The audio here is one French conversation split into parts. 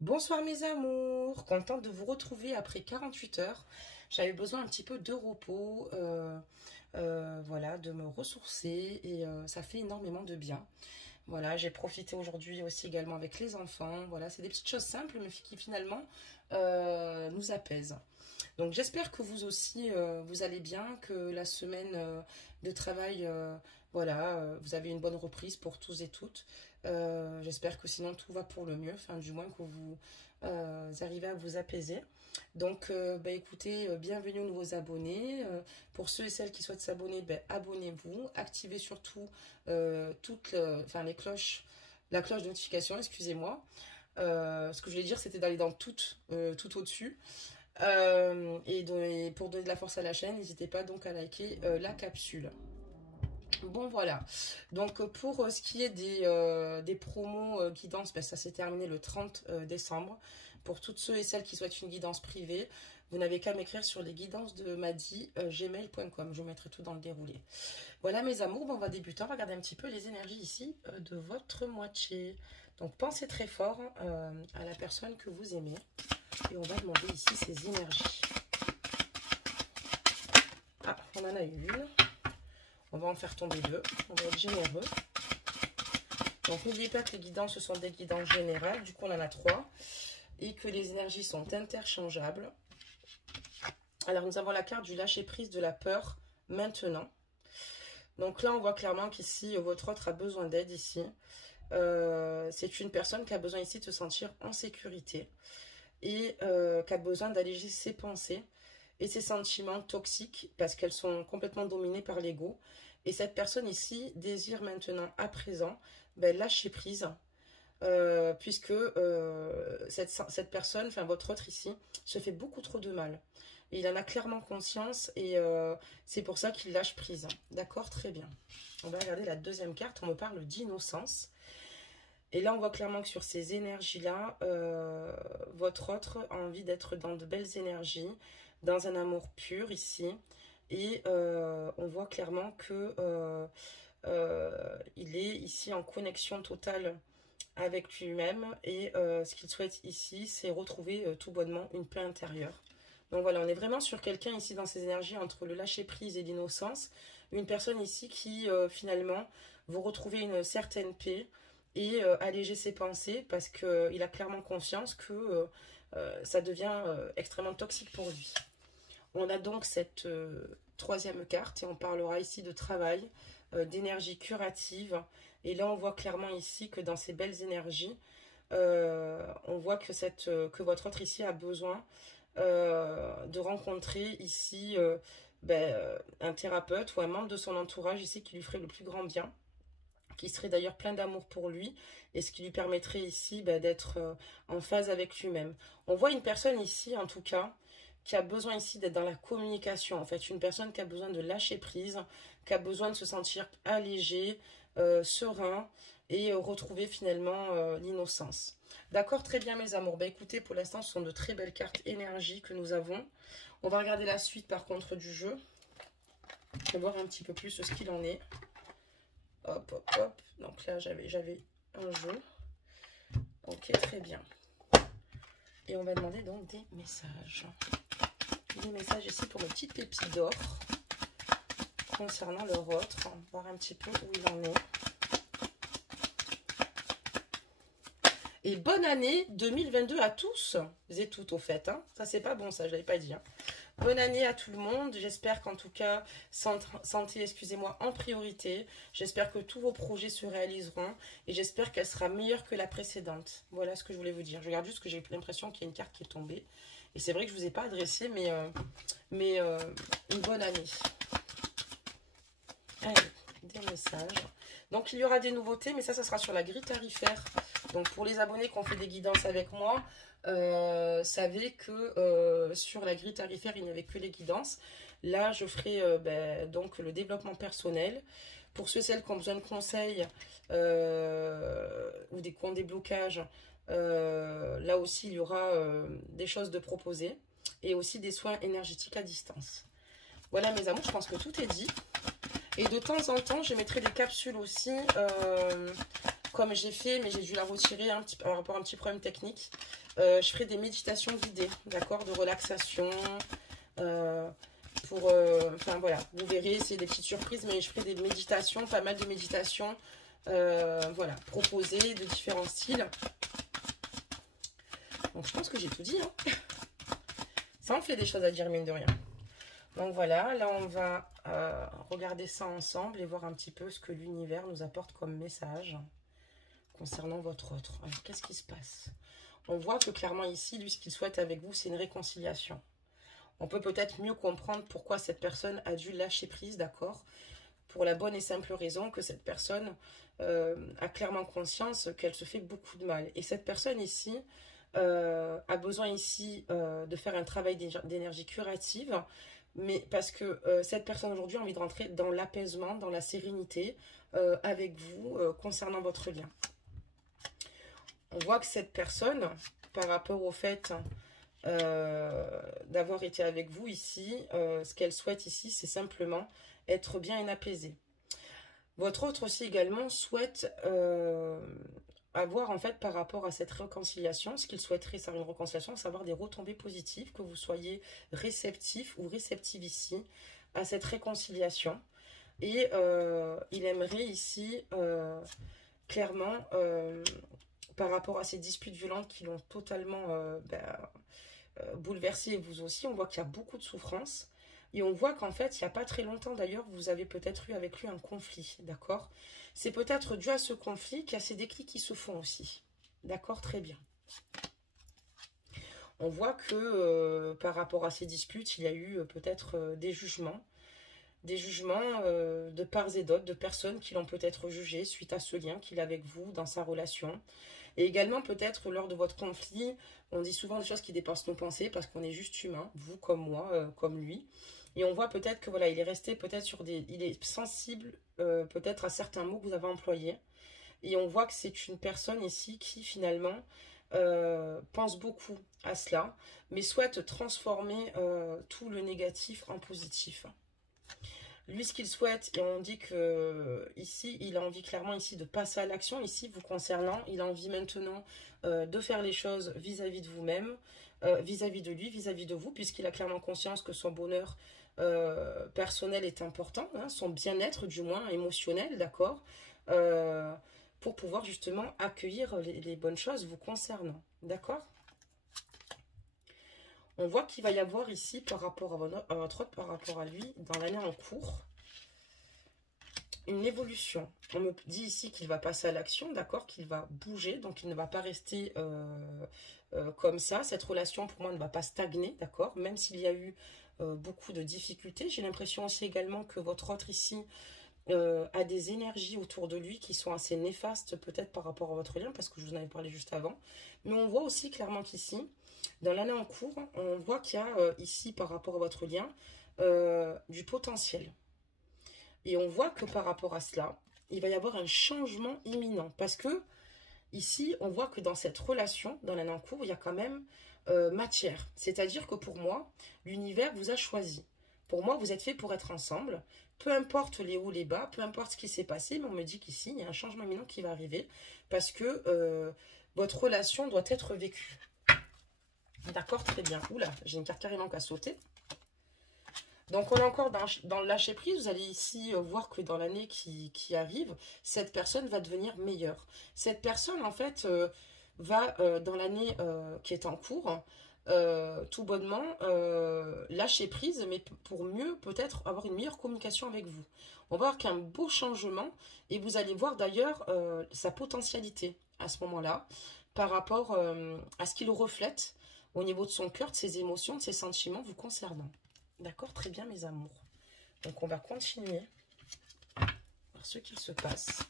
Bonsoir mes amours, contente de vous retrouver après 48 heures. J'avais besoin un petit peu de repos, voilà, de me ressourcer et ça fait énormément de bien. Voilà, j'ai profité aujourd'hui aussi également avec les enfants. Voilà, c'est des petites choses simples mais qui finalement nous apaisent. Donc j'espère que vous aussi, vous allez bien, que la semaine de travail, voilà, vous avez une bonne reprise pour tous et toutes. J'espère que sinon tout va pour le mieux, enfin du moins que vous arrivez à vous apaiser. Donc bah, écoutez, bienvenue aux nouveaux abonnés. Pour ceux et celles qui souhaitent s'abonner, ben, abonnez-vous. Activez surtout enfin, les cloches, la cloche de notification, excusez-moi. Ce que je voulais dire, c'était d'aller dans tout au-dessus. Et pour donner de la force à la chaîne, n'hésitez pas donc à liker la capsule. Bon voilà, donc pour ce qui est des promos guidance, ben, ça s'est terminé le 30 décembre. Pour toutes ceux et celles qui souhaitent une guidance privée, vous n'avez qu'à m'écrire sur les guidances de madi@gmail.com. Je vous mettrai tout dans le déroulé. Voilà mes amours, bon, on va débuter, on va regarder un petit peu les énergies ici de votre moitié. Donc pensez très fort à la personne que vous aimez. Et on va demander ici ses énergies. Ah, on en a une. On va en faire tomber deux. On va être généreux. Donc n'oubliez pas que les guidances, ce sont des guidances générales. Du coup, on en a trois. Et que les énergies sont interchangeables. Alors, nous avons la carte du lâcher-prise de la peur maintenant. Donc là, on voit clairement qu'ici, votre autre a besoin d'aide ici. C'est une personne qui a besoin ici de se sentir en sécurité. Et qui a besoin d'alléger ses pensées et ses sentiments toxiques parce qu'elles sont complètement dominées par l'ego. Et cette personne ici désire maintenant, à présent, ben, lâcher prise puisque cette personne, enfin votre autre ici, se fait beaucoup trop de mal. Et il en a clairement conscience et c'est pour ça qu'il lâche prise. D'accord, très bien. On va regarder la deuxième carte, on me parle d'innocence. Et là, on voit clairement que sur ces énergies-là, votre autre a envie d'être dans de belles énergies, dans un amour pur ici. Et on voit clairement que il est ici en connexion totale avec lui-même. Et ce qu'il souhaite ici, c'est retrouver tout bonnement une paix intérieure. Donc voilà, on est vraiment sur quelqu'un ici dans ses énergies entre le lâcher-prise et l'innocence. Une personne ici qui finalement vous retrouvez une certaine paix et alléger ses pensées parce qu'il a clairement conscience que ça devient extrêmement toxique pour lui. On a donc cette troisième carte et on parlera ici de travail, d'énergie curative. Et là, on voit clairement ici que dans ces belles énergies, on voit que votre autre ici a besoin de rencontrer ici un thérapeute ou un membre de son entourage ici qui lui ferait le plus grand bien, qui serait d'ailleurs plein d'amour pour lui et ce qui lui permettrait ici d'être en phase avec lui-même. On voit une personne ici en tout cas qui a besoin ici d'être dans la communication, en fait une personne qui a besoin de lâcher prise, qui a besoin de se sentir allégé, serein et retrouver finalement l'innocence. D'accord, très bien mes amours. Bah écoutez, pour l'instant ce sont de très belles cartes énergie que nous avons. On va regarder la suite par contre du jeu. Je vais voir un petit peu plus ce qu'il en est. Hop, hop, hop. Donc là, j'avais un jeu. Ok, très bien. Et on va demander donc des messages. Des messages ici pour mes petites pépites d'or concernant leur autre. On va voir un petit peu où il en est. Et bonne année 2022 à tous et toutes au fait. Hein. Ça, c'est pas bon, ça, je l'avais pas dit. Hein. Bonne année à tout le monde. J'espère qu'en tout cas, santé, excusez-moi, en priorité. J'espère que tous vos projets se réaliseront et j'espère qu'elle sera meilleure que la précédente. Voilà ce que je voulais vous dire. Je regarde juste que j'ai l'impression qu'il y a une carte qui est tombée. Et c'est vrai que je ne vous ai pas adressé, mais une bonne année. Allez, des messages. Donc, il y aura des nouveautés, mais ça sera sur la grille tarifaire. Donc, pour les abonnés qui ont fait des guidances avec moi, savez que sur la grille tarifaire, il n'y avait que les guidances. Là, je ferai donc le développement personnel. Pour ceux et celles qui ont besoin de conseils ou qui ont des blocages, là aussi, il y aura des choses de proposer et aussi des soins énergétiques à distance. Voilà mes amours, je pense que tout est dit. Et de temps en temps, je mettrai des capsules aussi comme j'ai fait, mais j'ai dû la retirer par rapport à un petit problème technique. Je ferai des méditations guidées, d'accord, de relaxation. Enfin voilà, vous verrez, c'est des petites surprises, mais je ferai des méditations, pas mal de méditations, voilà, proposées de différents styles. Donc je pense que j'ai tout dit, hein. Ça en fait des choses à dire, mine de rien. Donc voilà, là on va regarder ça ensemble et voir un petit peu ce que l'univers nous apporte comme message concernant votre autre. Alors qu'est-ce qui se passe? On voit que clairement ici, lui, ce qu'il souhaite avec vous, c'est une réconciliation. On peut peut-être mieux comprendre pourquoi cette personne a dû lâcher prise, d'accord? Pour la bonne et simple raison que cette personne a clairement conscience qu'elle se fait beaucoup de mal. Et cette personne ici a besoin ici de faire un travail d'énergie curative, mais parce que cette personne aujourd'hui a envie de rentrer dans l'apaisement, dans la sérénité avec vous concernant votre lien. On voit que cette personne, par rapport au fait d'avoir été avec vous ici, ce qu'elle souhaite ici, c'est simplement être bien et apaisée. Votre autre aussi également souhaite avoir en fait par rapport à cette réconciliation, ce qu'il souhaiterait, c'est une réconciliation, savoir des retombées positives, que vous soyez réceptif ou réceptive ici à cette réconciliation. Et il aimerait ici clairement par rapport à ces disputes violentes qui l'ont totalement bouleversé, et vous aussi, on voit qu'il y a beaucoup de souffrance. Et on voit qu'en fait, il n'y a pas très longtemps d'ailleurs, vous avez peut-être eu avec lui un conflit, d'accord? C'est peut-être dû à ce conflit qu'il y a ces déclics qui se font aussi. D'accord, très bien. On voit que par rapport à ces disputes, il y a eu peut-être des jugements de part et d'autre, de personnes qui l'ont peut-être jugé suite à ce lien qu'il a avec vous dans sa relation. Et également peut-être lors de votre conflit, on dit souvent des choses qui dépassent nos pensées parce qu'on est juste humain, vous comme moi, comme lui. Et on voit peut-être que voilà, il est resté peut-être sur des... Il est sensible peut-être à certains mots que vous avez employés. Et on voit que c'est une personne ici qui finalement pense beaucoup à cela, mais souhaite transformer tout le négatif en positif. Lui, ce qu'il souhaite, et on dit que ici, il a envie clairement ici de passer à l'action, ici, vous concernant. Il a envie maintenant de faire les choses vis-à-vis de vous-même, vis-à-vis de lui, vis-à-vis de vous, puisqu'il a clairement conscience que son bonheur personnel est important, hein, son bien-être du moins émotionnel, d'accord, pour pouvoir justement accueillir les bonnes choses vous concernant, d'accord. On voit qu'il va y avoir ici, par rapport à votre autre, par rapport à lui, dans l'année en cours, une évolution. On me dit ici qu'il va passer à l'action, d'accord, qu'il va bouger, donc il ne va pas rester comme ça. Cette relation, pour moi, ne va pas stagner, d'accord, même s'il y a eu beaucoup de difficultés. J'ai l'impression aussi également que votre autre ici a des énergies autour de lui qui sont assez néfastes, peut-être par rapport à votre lien, parce que je vous en avais parlé juste avant. Mais on voit aussi clairement qu'ici, dans l'année en cours, on voit qu'il y a ici, par rapport à votre lien, du potentiel. Et on voit que par rapport à cela, il va y avoir un changement imminent. Parce que, ici, on voit que dans cette relation, dans l'année en cours, il y a quand même matière. C'est-à-dire que pour moi, l'univers vous a choisi. Pour moi, vous êtes fait pour être ensemble. Peu importe les hauts, les bas, peu importe ce qui s'est passé, mais on me dit qu'ici, il y a un changement imminent qui va arriver. Parce que votre relation doit être vécue. D'accord, très bien. Oula, j'ai une carte carrément qui a sauté. Donc, on est encore dans le lâcher-prise. Vous allez ici voir que dans l'année qui arrive, cette personne va devenir meilleure. Cette personne, en fait, va, dans l'année qui est en cours, tout bonnement, lâcher prise, mais pour mieux, peut-être, avoir une meilleure communication avec vous. On va voir qu'un beau changement, et vous allez voir d'ailleurs sa potentialité à ce moment-là, par rapport à ce qu'il reflète au niveau de son cœur, de ses émotions, de ses sentiments vous concernant. D'accord, très bien mes amours. Donc on va continuer par ce qu'il se passe.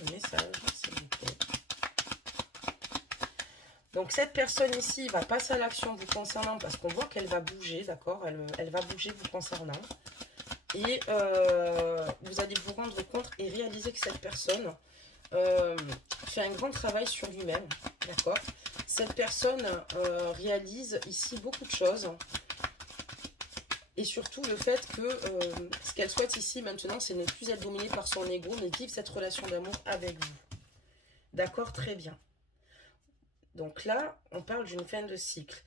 Le message, s'il vous plaît. Donc cette personne ici va passer à l'action vous concernant parce qu'on voit qu'elle va bouger, d'accord, elle va bouger vous concernant. Et vous allez vous rendre compte et réaliser que cette personne fait un grand travail sur lui-même, d'accord. Cette personne réalise ici beaucoup de choses Et surtout le fait que ce qu'elle souhaite ici maintenant, c'est ne plus être dominée par son ego, mais vivre cette relation d'amour avec vous. D'accord, très bien. Donc là, on parle d'une fin de cycle.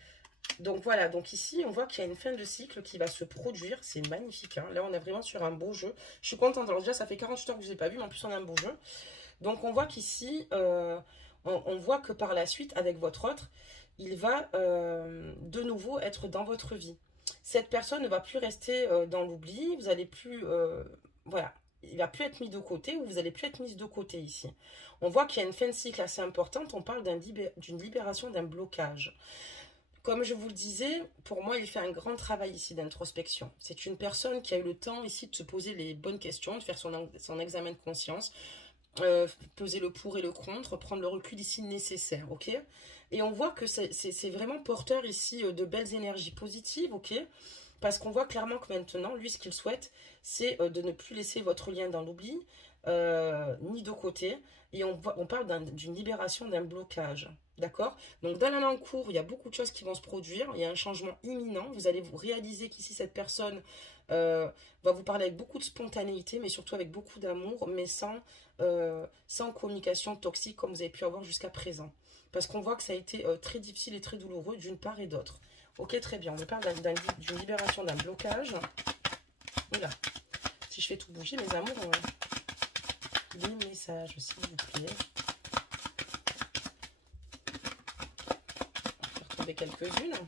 Donc voilà, donc ici, on voit qu'il y a une fin de cycle qui va se produire. C'est magnifique, hein. Là, on est vraiment sur un beau jeu. Je suis contente. Alors déjà, ça fait 48 heures que je ne vous ai pas vu, mais en plus, on a un beau jeu. Donc on voit qu'ici, on voit que par la suite, avec votre autre, il va de nouveau être dans votre vie. Cette personne ne va plus rester dans l'oubli. Vous allez plus... voilà. Il va plus être mis de côté ou vous allez plus être mise de côté ici. On voit qu'il y a une fin de cycle assez importante. On parle d'une libération, d'un blocage. Comme je vous le disais, pour moi, il fait un grand travail ici d'introspection. C'est une personne qui a eu le temps ici de se poser les bonnes questions, de faire son examen de conscience, peser le pour et le contre, prendre le recul ici nécessaire, ok? Et on voit que c'est vraiment porteur ici de belles énergies positives, ok? Parce qu'on voit clairement que maintenant, lui, ce qu'il souhaite, c'est de ne plus laisser votre lien dans l'oubli, ni de côté. Et on parle d'une libération, d'un blocage. D'accord? Donc, dans l'année en cours, il y a beaucoup de choses qui vont se produire. Il y a un changement imminent. Vous allez vous réaliser qu'ici, cette personne va vous parler avec beaucoup de spontanéité, mais surtout avec beaucoup d'amour, mais sans communication toxique comme vous avez pu avoir jusqu'à présent. Parce qu'on voit que ça a été très difficile et très douloureux d'une part et d'autre. Ok, très bien. On parle d'une libération, d'un blocage. Voilà. Si je fais tout bouger, mes amours, des messages, s'il vous plaît. On va retrouver quelques-unes.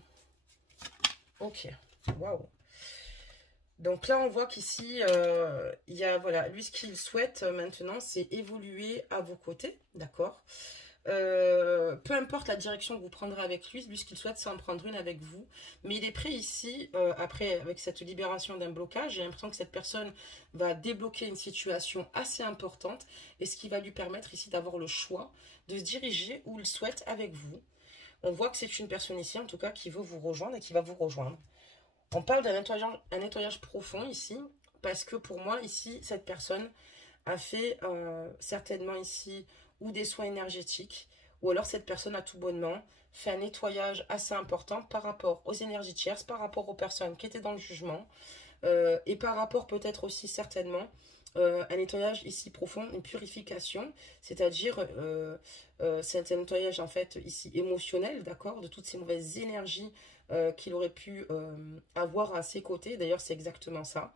Ok. Waouh. Donc là, on voit qu'ici, il y a, voilà, lui, ce qu'il souhaite maintenant, c'est évoluer à vos côtés. D'accord? Peu importe la direction que vous prendrez avec lui, ce qu'il souhaite, c'est en prendre une avec vous. Mais il est prêt ici, après, avec cette libération d'un blocage, j'ai l'impression que cette personne va débloquer une situation assez importante et ce qui va lui permettre ici d'avoir le choix de se diriger où il souhaite avec vous. On voit que c'est une personne ici, en tout cas, qui veut vous rejoindre et qui va vous rejoindre. On parle d'un nettoyage profond ici, parce que pour moi, ici, cette personne a fait certainement ici ou des soins énergétiques, ou alors cette personne a tout bonnement fait un nettoyage assez important par rapport aux énergies tierces, par rapport aux personnes qui étaient dans le jugement, et par rapport peut-être aussi certainement un nettoyage ici profond, une purification, c'est-à-dire c'est un nettoyage en fait ici émotionnel, d'accord, de toutes ces mauvaises énergies qu'il aurait pu avoir à ses côtés. D'ailleurs, c'est exactement ça.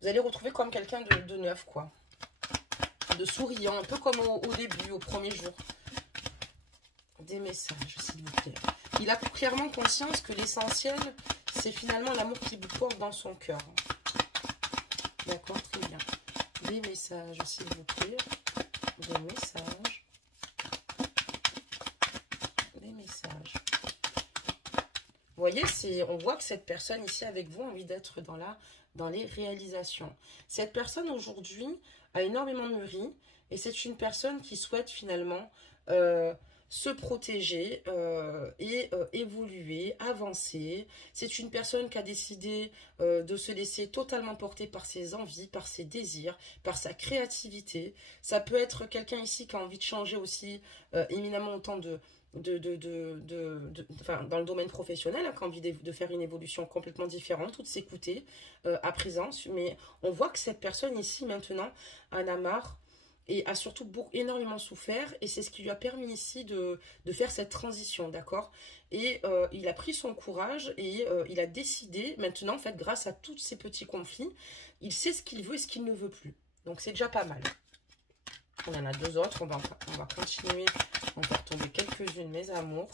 Vous allez retrouver comme quelqu'un de neuf, quoi. De souriant, un peu comme au début, au premier jour. Des messages, s'il vous plaît. Il a clairement conscience que l'essentiel, c'est finalement l'amour qu'il vous porte dans son cœur. D'accord, très bien. Des messages, s'il vous plaît. Des messages. Des messages. Vous voyez, on voit que cette personne ici avec vous a envie d'être dans les réalisations. Cette personne aujourd'hui a énormément mûri et c'est une personne qui souhaite finalement se protéger et évoluer, avancer. C'est une personne qui a décidé de se laisser totalement porter par ses envies, par ses désirs, par sa créativité. Ça peut être quelqu'un ici qui a envie de changer aussi éminemment autant enfin, dans le domaine professionnel, hein, qui a envie de faire une évolution complètement différente ou de s'écouter à présent. Mais on voit que cette personne ici maintenant en a marre et a surtout énormément souffert et c'est ce qui lui a permis ici de faire cette transition, d'accord? Et il a pris son courage et il a décidé maintenant, en fait, grâce à tous ces petits conflits, il sait ce qu'il veut et ce qu'il ne veut plus. Donc c'est déjà pas mal. On en a deux autres, on va continuer. On va retomber quelques-unes, mes amours.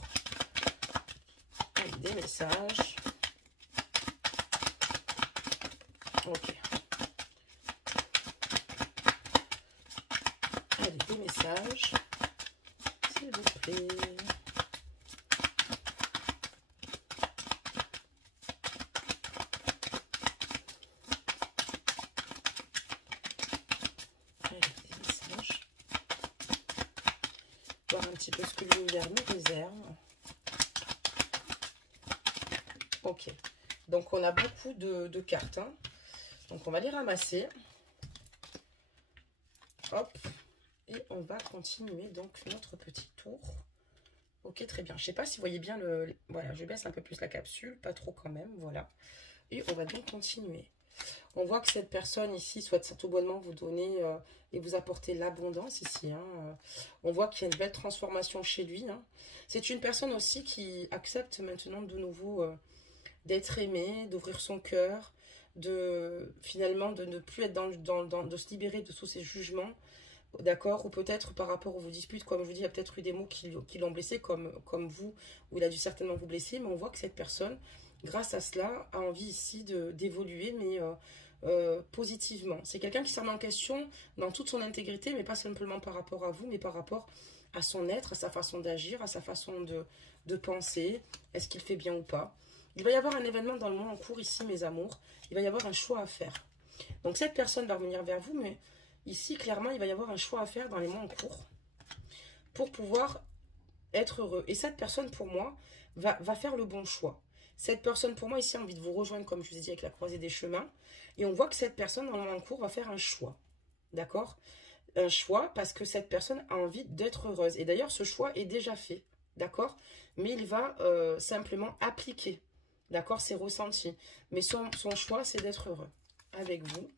Avec des messages. Ok. Allez, des messages. S'il vous plaît. Voir un petit peu ce que l'univers nous réserve. Ok, donc on a beaucoup de cartes, hein. Donc on va les ramasser. Hop, et on va continuer donc notre petit tour. Ok, très bien. Je sais pas si vous voyez bien voilà, je baisse un peu plus la capsule, pas trop quand même, voilà. Et on va donc continuer. On voit que cette personne ici souhaite tout bonnement vous donner et vous apporter l'abondance ici. Hein. On voit qu'il y a une belle transformation chez lui. Hein. C'est une personne aussi qui accepte maintenant de nouveau d'être aimée, d'ouvrir son cœur, finalement de ne plus être de se libérer de tous ces jugements. D'accord, ou peut-être par rapport à vos disputes, comme je vous dis, il y a peut-être eu des mots qui l'ont blessé, comme vous, où il a dû certainement vous blesser, mais on voit que cette personne, grâce à cela, a envie ici d'évoluer, mais positivement. C'est quelqu'un qui se remet en question dans toute son intégrité, mais pas simplement par rapport à vous, mais par rapport à son être, à sa façon d'agir, à sa façon de penser, est-ce qu'il fait bien ou pas. Il va y avoir un événement dans le mois en cours ici, mes amours, il va y avoir un choix à faire. Donc cette personne va revenir vers vous, mais ici, clairement, il va y avoir un choix à faire dans les mois en cours pour pouvoir être heureux. Et cette personne, pour moi, va faire le bon choix. Cette personne, pour moi, ici, a envie de vous rejoindre, comme je vous ai dit, avec la croisée des chemins. Et on voit que cette personne, dans le mois en cours, va faire un choix. D'accord? Un choix parce que cette personne a envie d'être heureuse. Et d'ailleurs, ce choix est déjà fait. D'accord? Mais il va simplement appliquer. D'accord? C'est ressenti. Mais son choix, c'est d'être heureux avec vous.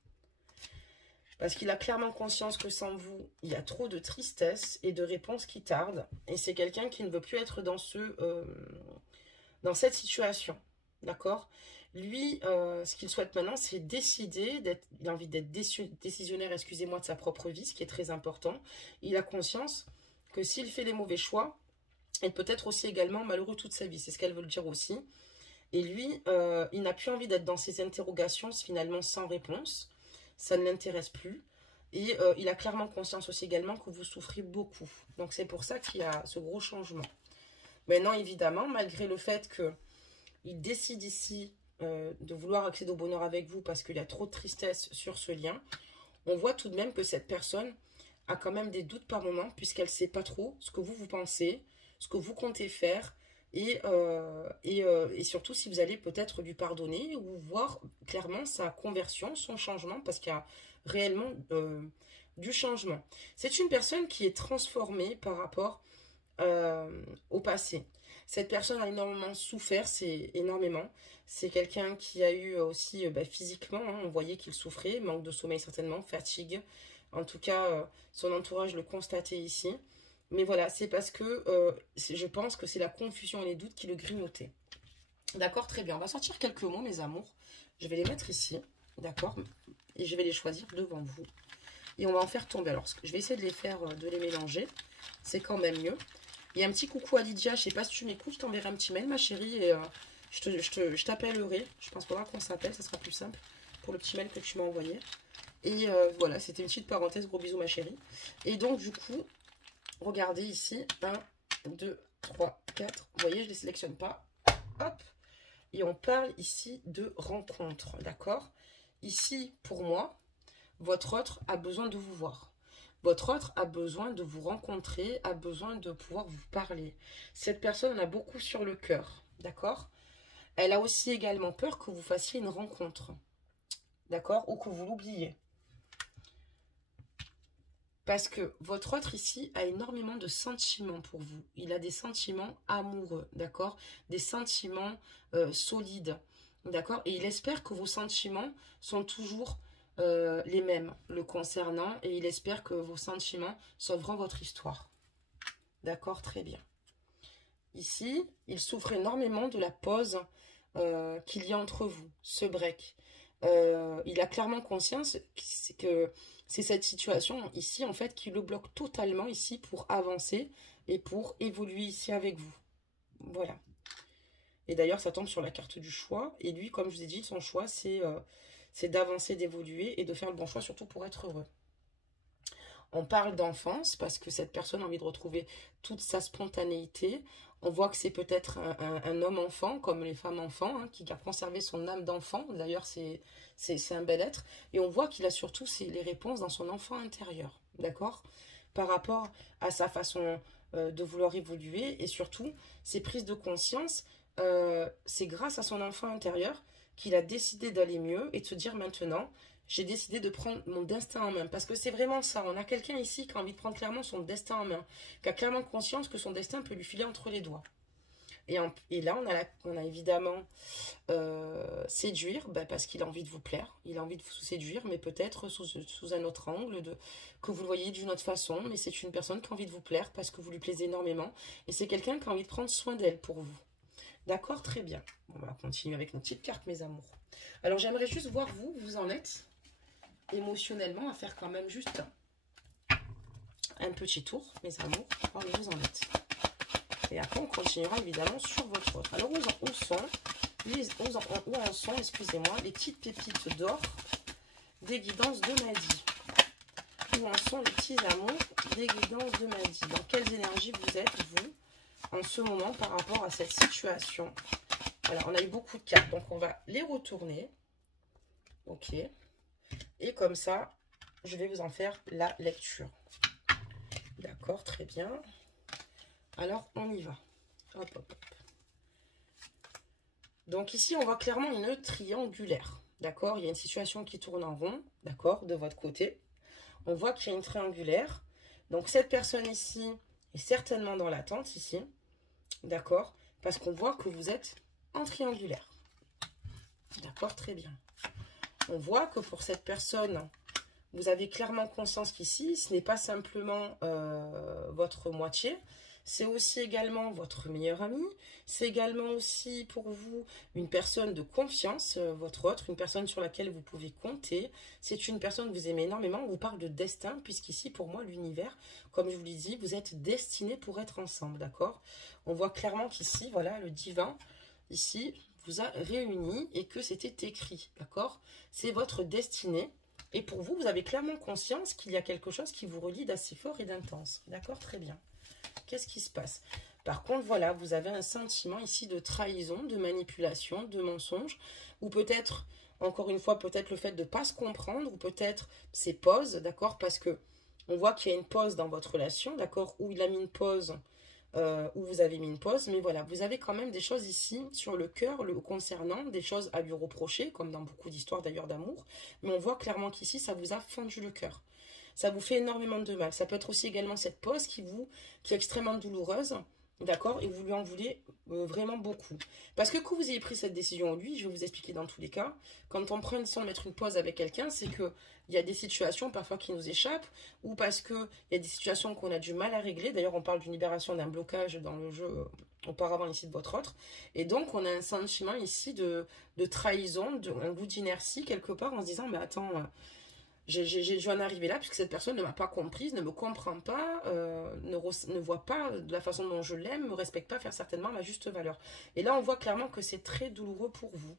Parce qu'il a clairement conscience que sans vous, il y a trop de tristesse et de réponses qui tardent. Et c'est quelqu'un qui ne veut plus être dans cette situation. D'accord? Lui, ce qu'il souhaite maintenant, c'est décider, il a envie d'être décisionnaire, excusez-moi, de sa propre vie, ce qui est très important. Il a conscience que s'il fait les mauvais choix, il peut être aussi également malheureux toute sa vie. C'est ce qu'elle veut le dire aussi. Et lui, il n'a plus envie d'être dans ces interrogations finalement sans réponse. Ça ne l'intéresse plus. Et il a clairement conscience aussi également que vous souffrez beaucoup. Donc c'est pour ça qu'il y a ce gros changement. Maintenant, évidemment, malgré le fait qu'il décide ici de vouloir accéder au bonheur avec vous parce qu'il y a trop de tristesse sur ce lien, on voit tout de même que cette personne a quand même des doutes par moment puisqu'elle ne sait pas trop ce que vous pensez, ce que vous comptez faire. Et surtout si vous allez peut-être lui pardonner ou voir clairement sa conversion, son changement, parce qu'il y a réellement du changement. C'est une personne qui est transformée par rapport au passé. Cette personne a énormément souffert, c'est énormément. C'est quelqu'un qui a eu aussi physiquement, hein, on voyait qu'il souffrait, manque de sommeil certainement, fatigue. En tout cas, son entourage le constatait ici. Mais voilà, c'est parce que je pense que c'est la confusion et les doutes qui le grignotaient. D'accord, très bien. On va sortir quelques mots, mes amours. Je vais les mettre ici, d'accord? Et je vais les choisir devant vous. Et on va en faire tomber. Alors, je vais essayer de les mélanger. C'est quand même mieux. Il y a un petit coucou à Lydia. Je ne sais pas si tu m'écoutes, je t'enverrai un petit mail, ma chérie. Et je t'appellerai. Je pense pas qu'on s'appelle, ça sera plus simple pour le petit mail que tu m'as envoyé. Et voilà, c'était une petite parenthèse. Gros bisous, ma chérie. Et donc, du coup... Regardez ici, 1, 2, 3, 4. Vous voyez, je ne les sélectionne pas. Hop. Et on parle ici de rencontre, d'accord? Ici, pour moi, votre autre a besoin de vous voir. Votre autre a besoin de vous rencontrer, a besoin de pouvoir vous parler. Cette personne en a beaucoup sur le cœur, d'accord? Elle a aussi également peur que vous fassiez une rencontre, d'accord? Ou que vous l'oubliez. Parce que votre autre ici a énormément de sentiments pour vous. Il a des sentiments amoureux, d'accord? Des sentiments solides, d'accord? Et il espère que vos sentiments sont toujours les mêmes le concernant. Et il espère que vos sentiments sauveront votre histoire. D'accord? Très bien. Ici, il souffre énormément de la pause qu'il y a entre vous, ce break. Il a clairement conscience que... C'est cette situation ici, en fait, qui le bloque totalement ici pour avancer et pour évoluer ici avec vous. Voilà. Et d'ailleurs, ça tombe sur la carte du choix. Et lui, comme je vous ai dit, son choix, c'est d'avancer, d'évoluer et de faire le bon choix, surtout pour être heureux. On parle d'enfance parce que cette personne a envie de retrouver toute sa spontanéité. On voit que c'est peut-être un homme-enfant, comme les femmes-enfants, hein, qui a conservé son âme d'enfant. D'ailleurs, c'est un bel être. Et on voit qu'il a surtout les réponses dans son enfant intérieur, d'accord? Par rapport à sa façon de vouloir évoluer et surtout, ses prises de conscience, c'est grâce à son enfant intérieur qu'il a décidé d'aller mieux et de se dire maintenant... J'ai décidé de prendre mon destin en main. Parce que c'est vraiment ça. On a quelqu'un ici qui a envie de prendre clairement son destin en main. Qui a clairement conscience que son destin peut lui filer entre les doigts. Et là, on a évidemment séduire, parce qu'il a envie de vous plaire, il a envie de vous séduire, mais peut-être sous un autre angle, que vous le voyez d'une autre façon, mais c'est une personne qui a envie de vous plaire parce que vous lui plaisez énormément, et c'est quelqu'un qui a envie de prendre soin d'elle pour vous. D'accord, très bien. On va continuer avec une petite carte, mes amours. Alors, j'aimerais juste voir vous en êtes émotionnellement, à faire quand même juste un petit tour, mes amours, voir où vous en êtes. Et après, on continuera évidemment sur votre autre. Alors, où en sont, excusez-moi, les petites pépites d'or des guidances de Madi? Où en sont les petits amours des guidances de Madi? Dans quelles énergies vous êtes, vous, en ce moment, par rapport à cette situation? Voilà, on a eu beaucoup de cartes, donc on va les retourner. Ok. Et comme ça, je vais vous en faire la lecture. D'accord, très bien. Alors, on y va. Hop, hop, hop. Donc ici, on voit clairement une triangulaire. D'accord, il y a une situation qui tourne en rond, d'accord, de votre côté. On voit qu'il y a une triangulaire. Donc cette personne ici est certainement dans l'attente ici. D'accord, parce qu'on voit que vous êtes en triangulaire. D'accord, très bien. On voit que pour cette personne, vous avez clairement conscience qu'ici, ce n'est pas simplement votre moitié, c'est aussi également votre meilleur ami, c'est également aussi pour vous une personne de confiance, votre autre, une personne sur laquelle vous pouvez compter. C'est une personne que vous aimez énormément. On vous parle de destin, puisqu'ici, pour moi, l'univers, comme je vous l'ai dit, vous êtes destinés pour être ensemble, d'accord? On voit clairement qu'ici, voilà, le divin, ici, vous a réunis et que c'était écrit, d'accord? C'est votre destinée. Et pour vous, vous avez clairement conscience qu'il y a quelque chose qui vous relie d'assez fort et d'intense. D'accord, très bien. Qu'est-ce qui se passe? Par contre, voilà, vous avez un sentiment ici de trahison, de manipulation, de mensonge, ou peut-être, encore une fois, peut-être le fait de ne pas se comprendre, ou peut-être ces pauses, d'accord? Parce que on voit qu'il y a une pause dans votre relation, d'accord? Où il a mis une pause, où vous avez mis une pause, mais voilà, vous avez quand même des choses ici sur le cœur le concernant, des choses à lui reprocher, comme dans beaucoup d'histoires d'ailleurs d'amour, mais on voit clairement qu'ici, ça vous a fendu le cœur. Ça vous fait énormément de mal. Ça peut être aussi également cette pause qui est extrêmement douloureuse, d'accord, et vous lui en voulez vraiment beaucoup. Parce que vous ayez pris cette décision, lui, je vais vous expliquer dans tous les cas, quand on prend une décision de mettre une pause avec quelqu'un, c'est que il y a des situations parfois qui nous échappent, ou parce qu'il y a des situations qu'on a du mal à régler. D'ailleurs, on parle d'une libération d'un blocage dans le jeu auparavant ici de votre autre. Et donc, on a un sentiment ici de trahison, un goût d'inertie quelque part, en se disant, mais attends... j'ai dû en arriver là puisque cette personne ne m'a pas comprise, ne me comprend pas, ne voit pas de la façon dont je l'aime, ne me respecte pas, faire certainement la juste valeur. Et là, on voit clairement que c'est très douloureux pour vous.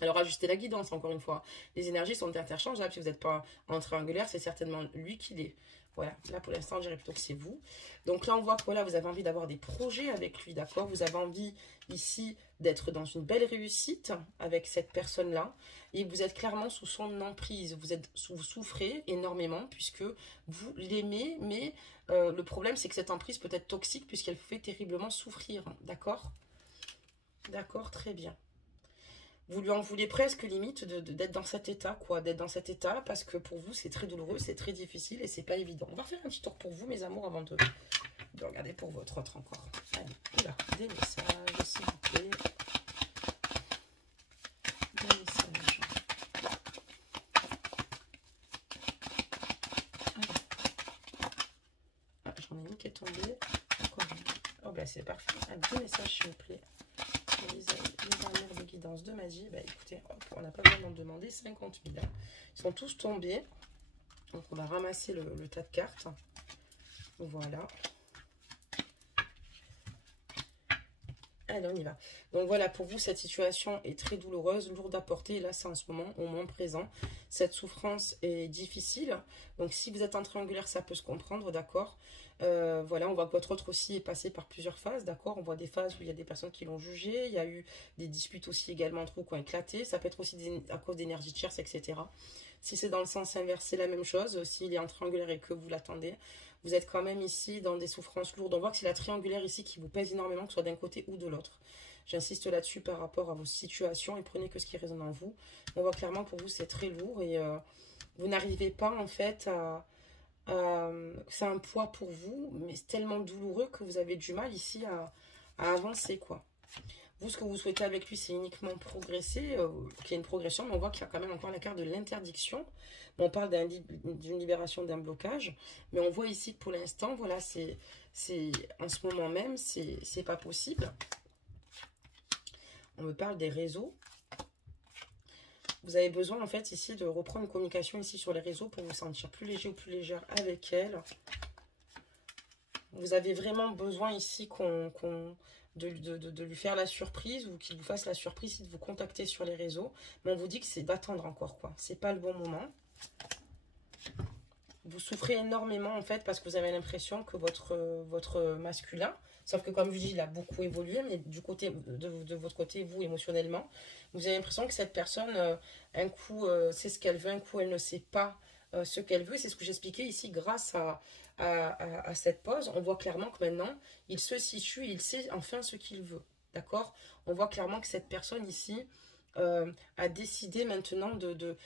Alors, ajustez la guidance, encore une fois. Les énergies sont interchangeables. Si vous n'êtes pas en triangulaire, c'est certainement lui qui l'est. Voilà, là pour l'instant, je dirais plutôt que c'est vous. Donc là, on voit que voilà, vous avez envie d'avoir des projets avec lui, d'accord? Vous avez envie ici d'être dans une belle réussite avec cette personne-là. Et vous êtes clairement sous son emprise. Vous souffrez énormément puisque vous l'aimez, mais le problème, c'est que cette emprise peut être toxique puisqu'elle vous fait terriblement souffrir, d'accord? D'accord, très bien. Vous lui en voulez presque limite d'être dans cet état, quoi, d'être dans cet état, parce que pour vous, c'est très douloureux, c'est très difficile et c'est pas évident. On va faire un petit tour pour vous, mes amours, avant de regarder pour votre autre encore. Allez, oula, des messages, s'il vous plaît. Des messages. Ah, j'en ai une qui est tombée. Encore une. Oh, ben c'est parfait. Ah, deux messages, s'il vous plaît. Les amours de guidance de Madi, bah écoutez, hop, on n'a pas besoin d'en demander 50 000. Hein. Ils sont tous tombés. Donc on va ramasser le tas de cartes. Voilà. Allez, on y va. Donc voilà, pour vous, cette situation est très douloureuse, lourde à porter. Et là, c'est en ce moment, au moins présent. Cette souffrance est difficile. Donc si vous êtes en triangulaire, ça peut se comprendre, d'accord. Voilà, on voit que votre autre aussi est passé par plusieurs phases, d'accord. On voit des phases où il y a des personnes qui l'ont jugé. Il y a eu des disputes aussi également entre vous qui ont éclaté. Ça peut être aussi à cause d'énergie tierce, etc. Si c'est dans le sens inverse, c'est la même chose. S'il est en triangulaire et que vous l'attendez, vous êtes quand même ici dans des souffrances lourdes. On voit que c'est la triangulaire ici qui vous pèse énormément, que ce soit d'un côté ou de l'autre. J'insiste là-dessus par rapport à vos situations et prenez que ce qui résonne en vous. On voit clairement pour vous c'est très lourd et vous n'arrivez pas en fait à... c'est un poids pour vous, mais c'est tellement douloureux que vous avez du mal ici à avancer, quoi. Vous, ce que vous souhaitez avec lui, c'est uniquement progresser, qu'il y ait une progression, mais on voit qu'il y a quand même encore la carte de l'interdiction. Bon, on parle d'une libération, d'un blocage, mais on voit ici que pour l'instant, voilà, c'est en ce moment même, c'est pas possible. On me parle des réseaux. Vous avez besoin, en fait, ici, de reprendre une communication ici sur les réseaux pour vous sentir plus léger ou plus légère avec elle. Vous avez vraiment besoin ici de lui faire la surprise ou qu'il vous fasse la surprise de vous contacter sur les réseaux. Mais on vous dit que c'est d'attendre encore, quoi. C'est pas le bon moment. Vous souffrez énormément, en fait, parce que vous avez l'impression que votre masculin, sauf que comme je dis, il a beaucoup évolué, mais du côté de votre côté, vous, émotionnellement, vous avez l'impression que cette personne, un coup, sait ce qu'elle veut, un coup, elle ne sait pas ce qu'elle veut. C'est ce que j'expliquais ici grâce à cette pause. On voit clairement que maintenant, il se situe, il sait enfin ce qu'il veut. D'accord? On voit clairement que cette personne ici a décidé maintenant de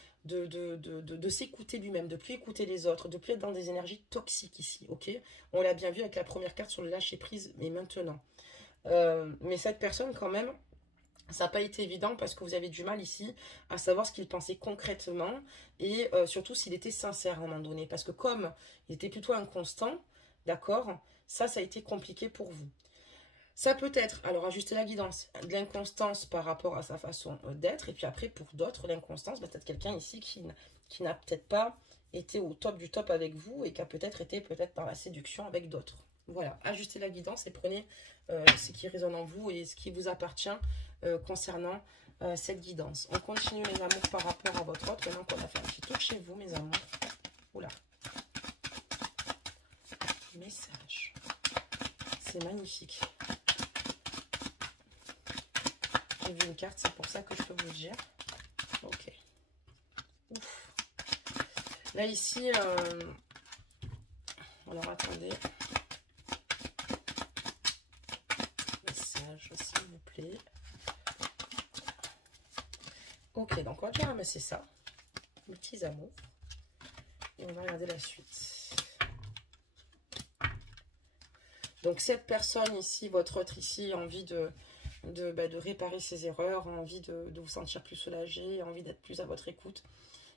s'écouter lui-même, de plus écouter les autres, de plus être dans des énergies toxiques ici. Ok? On l'a bien vu avec la première carte sur le lâcher-prise, mais maintenant. Mais cette personne, quand même, ça n'a pas été évident parce que vous avez du mal ici à savoir ce qu'il pensait concrètement et surtout s'il était sincère à un moment donné. Parce que comme il était plutôt inconstant, d'accord, ça a été compliqué pour vous. Ça peut être, alors ajuster la guidance, de l'inconstance par rapport à sa façon d'être. Et puis après, pour d'autres, l'inconstance, peut-être quelqu'un ici qui n'a peut-être pas été au top du top avec vous et qui a peut-être été dans la séduction avec d'autres. Voilà, ajustez la guidance et prenez ce qui résonne en vous et ce qui vous appartient concernant cette guidance. On continue les amours par rapport à votre autre. Maintenant qu'on a fait un petit tour chez vous, mes amours. Oula. Message. C'est magnifique. J'ai vu une carte, c'est pour ça que je peux vous le dire. Ok. Ouf. Là, ici, alors attendez. Message, s'il vous plaît. Ok, donc on va déjà ramasser ça. Mes petits amours. Et on va regarder la suite. Donc cette personne ici, votre autre ici, a envie de réparer ses erreurs, a envie de vous sentir plus soulagé, a envie d'être plus à votre écoute.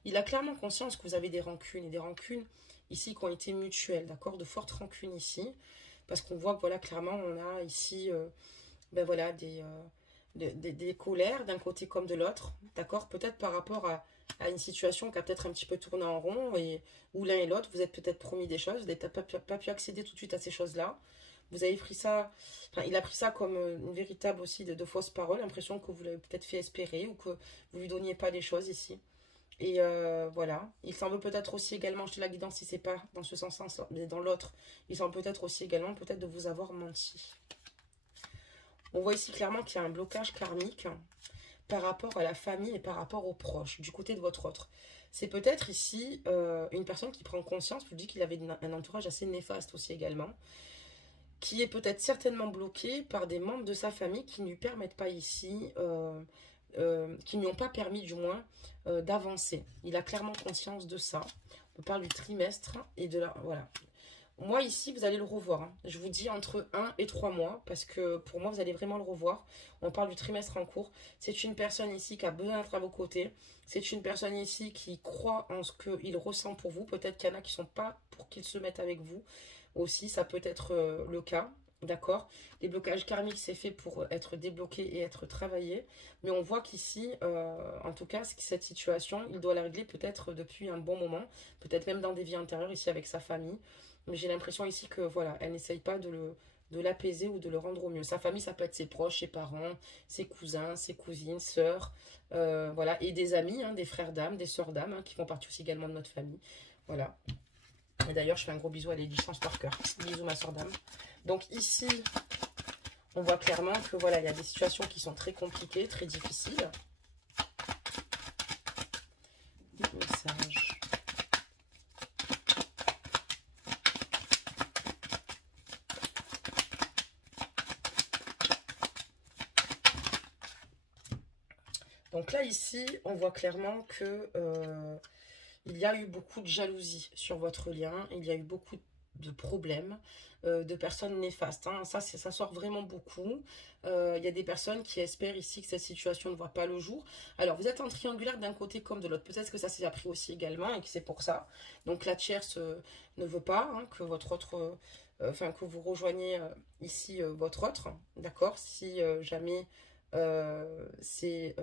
Il a clairement conscience que vous avez des rancunes, et des rancunes ici qui ont été mutuelles, d'accord, de fortes rancunes ici, parce qu'on voit que voilà, clairement, on a ici voilà, des colères d'un côté comme de l'autre, d'accord, peut-être par rapport à une situation qui a peut-être un petit peu tourné en rond, et où l'un et l'autre, vous êtes peut-être promis des choses, vous n'avez pas pu accéder tout de suite à ces choses-là. Vous avez pris ça, enfin, il a pris ça comme une véritable aussi de fausses paroles, l'impression que vous l'avez peut-être fait espérer ou que vous lui donniez pas les choses ici. Et voilà, il s'en veut peut-être aussi également, je te la guidance si c'est pas dans ce sens, mais dans l'autre, il s'en veut peut-être aussi également peut-être de vous avoir menti. On voit ici clairement qu'il y a un blocage karmique par rapport à la famille et par rapport aux proches, du côté de votre autre. C'est peut-être ici une personne qui prend conscience, vous dit qu'il avait un entourage assez néfaste aussi également, qui est peut-être certainement bloqué par des membres de sa famille qui ne lui permettent pas ici, qui ne lui ont pas permis du moins d'avancer. Il a clairement conscience de ça. On parle du trimestre et de la... Voilà. Moi ici, vous allez le revoir. Hein. Je vous dis entre 1 et 3 mois, parce que pour moi, vous allez vraiment le revoir. On parle du trimestre en cours. C'est une personne ici qui a besoin d'être à vos côtés. C'est une personne ici qui croit en ce qu'il ressent pour vous. Peut-être qu'il y en a qui ne sont pas pour qu'il se mette avec vous. Aussi, ça peut être le cas, d'accord. Les blocages karmiques, c'est fait pour être débloqué et être travaillé. Mais on voit qu'ici, en tout cas, cette situation, il doit la régler peut-être depuis un bon moment. Peut-être même dans des vies antérieures, ici avec sa famille. Mais j'ai l'impression ici que, voilà, elle n'essaye pas de l'apaiser ou de le rendre au mieux. Sa famille, ça peut être ses proches, ses parents, ses cousins, ses cousines, sœurs, voilà. Et des amis, hein, des frères d'âme, des sœurs d'âme, hein, qui font partie aussi également de notre famille. Voilà. Et d'ailleurs, je fais un gros bisou à les licences par cœur. Bisous, ma soeur d'âme. Donc ici, on voit clairement que voilà, il y a des situations qui sont très compliquées, très difficiles. Message. Donc là, ici, on voit clairement que il y a eu beaucoup de jalousie sur votre lien. Il y a eu beaucoup de problèmes, de personnes néfastes. Hein. Ça sort vraiment beaucoup. Il y a des personnes qui espèrent ici que cette situation ne voit pas le jour. Alors, vous êtes en triangulaire d'un côté comme de l'autre. Peut-être que ça s'est appris aussi également et que c'est pour ça. Donc, la tierce ne veut pas hein, que votre autre... Enfin, que vous rejoigniez ici votre autre. D'accord. Si jamais c'est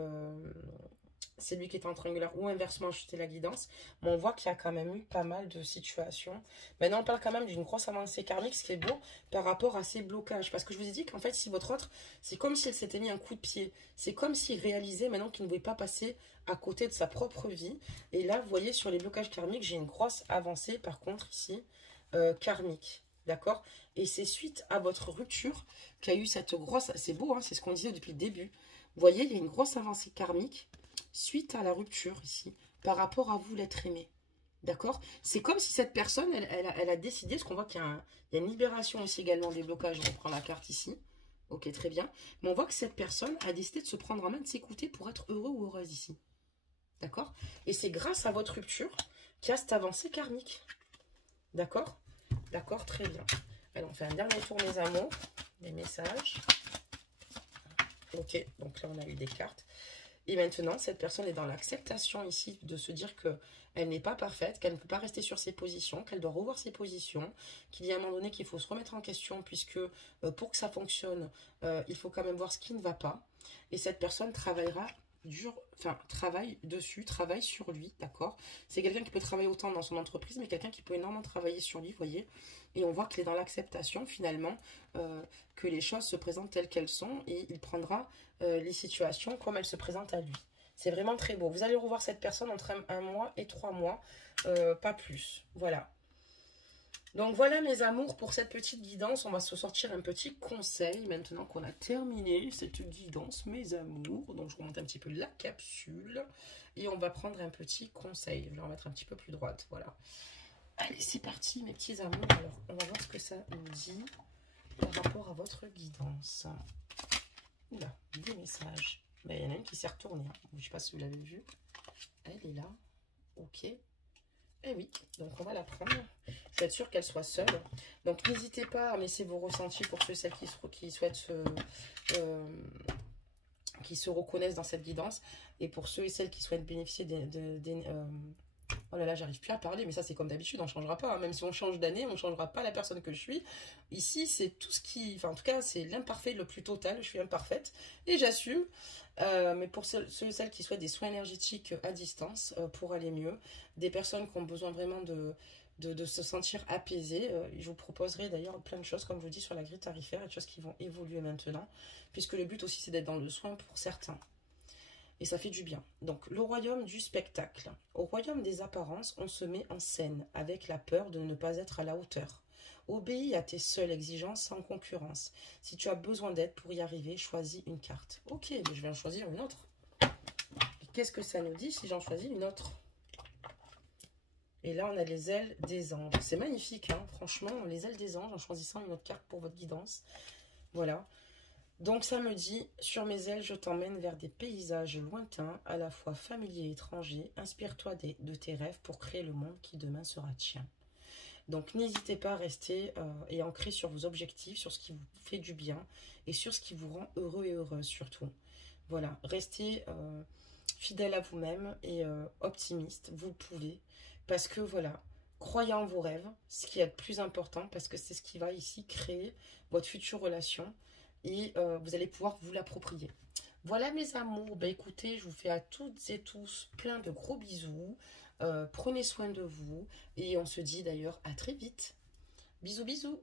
lui qui est en triangulaire ou inversement jeter la guidance, mais on voit qu'il y a quand même eu pas mal de situations. Maintenant, on parle quand même d'une grosse avancée karmique, ce qui est beau par rapport à ces blocages. Parce que je vous ai dit qu'en fait, si votre autre, c'est comme s'il s'était mis un coup de pied. C'est comme s'il réalisait maintenant qu'il ne pouvait pas passer à côté de sa propre vie. Et là, vous voyez, sur les blocages karmiques, j'ai une grosse avancée, par contre, ici, karmique. D'accord? Et c'est suite à votre rupture qu'il y a eu cette grosse... C'est beau, hein, c'est ce qu'on disait depuis le début. Vous voyez, il y a une grosse avancée karmique suite à la rupture ici, par rapport à vous l'être aimé. D'accord? C'est comme si cette personne, elle a décidé, parce qu'on voit qu'il y a une libération aussi également des blocages. On prend la carte ici. Ok, très bien. Mais on voit que cette personne a décidé de se prendre en main, de s'écouter pour être heureux ou heureuse ici. D'accord? Et c'est grâce à votre rupture qu'il y a cette avancée karmique. D'accord? D'accord, très bien. Alors, on fait un dernier tour, mes amours. Des messages. Ok, donc là, on a eu des cartes. Et maintenant, cette personne est dans l'acceptation ici de se dire qu'elle n'est pas parfaite, qu'elle ne peut pas rester sur ses positions, qu'elle doit revoir ses positions, qu'il y a un moment donné qu'il faut se remettre en question puisque pour que ça fonctionne, il faut quand même voir ce qui ne va pas. Et cette personne travaillera travaille dessus, travaille sur lui, d'accord? C'est quelqu'un qui peut travailler autant dans son entreprise, mais quelqu'un qui peut énormément travailler sur lui, vous voyez? Et on voit qu'il est dans l'acceptation, finalement, que les choses se présentent telles qu'elles sont, et il prendra les situations comme elles se présentent à lui. C'est vraiment très beau. Vous allez revoir cette personne entre 1 mois et 3 mois, pas plus. Voilà. Donc voilà mes amours pour cette petite guidance. On va se sortir un petit conseil maintenant qu'on a terminé cette guidance, mes amours. Donc je remonte un petit peu la capsule et on va prendre un petit conseil. Je vais la remettre un petit peu plus droite. Voilà. Allez, c'est parti mes petits amours. Alors on va voir ce que ça nous dit par rapport à votre guidance. Oula, des messages. Ben, il y en a une qui s'est retournée. Hein. Je ne sais pas si vous l'avez vu. Elle est là. Ok. Eh oui, donc on va la prendre. Je vais être sûre qu'elle soit seule. Donc n'hésitez pas à me laisser vos ressentis pour ceux et celles qui souhaitent qui se reconnaissent dans cette guidance. Et pour ceux et celles qui souhaitent bénéficier oh là là, j'arrive plus à parler, mais ça c'est comme d'habitude, on ne changera pas. Hein. Même si on change d'année, on ne changera pas la personne que je suis. Ici, c'est tout ce qui... Enfin, en tout cas, c'est l'imparfait le plus total. Je suis imparfaite et j'assume. Mais pour ceux et celles qui souhaitent des soins énergétiques à distance pour aller mieux, des personnes qui ont besoin vraiment de se sentir apaisées, je vous proposerai d'ailleurs plein de choses, comme je vous dis, sur la grille tarifaire, et des choses qui vont évoluer maintenant, puisque le but aussi c'est d'être dans le soin pour certains. Et ça fait du bien. Donc, le royaume du spectacle. Au royaume des apparences, on se met en scène avec la peur de ne pas être à la hauteur. Obéis à tes seules exigences sans concurrence. Si tu as besoin d'aide pour y arriver, choisis une carte. Ok, mais je vais en choisir une autre. Qu'est-ce que ça nous dit si j'en choisis une autre? Et là, on a les ailes des anges. C'est magnifique, hein, franchement, les ailes des anges, en choisissant une autre carte pour votre guidance. Voilà. Donc ça me dit, sur mes ailes, je t'emmène vers des paysages lointains, à la fois familiers et étrangers. Inspire-toi de tes rêves pour créer le monde qui demain sera tien. Donc n'hésitez pas à rester et ancrer sur vos objectifs, sur ce qui vous fait du bien et sur ce qui vous rend heureux et heureuse surtout. Voilà, restez fidèle à vous-même et optimiste, vous pouvez. Parce que voilà, croyez en vos rêves, ce qui est le plus important, parce que c'est ce qui va ici créer votre future relation. Et vous allez pouvoir vous l'approprier. Voilà mes amours, bah écoutez, je vous fais à toutes et tous plein de gros bisous. Prenez soin de vous et on se dit d'ailleurs à très vite. Bisous bisous.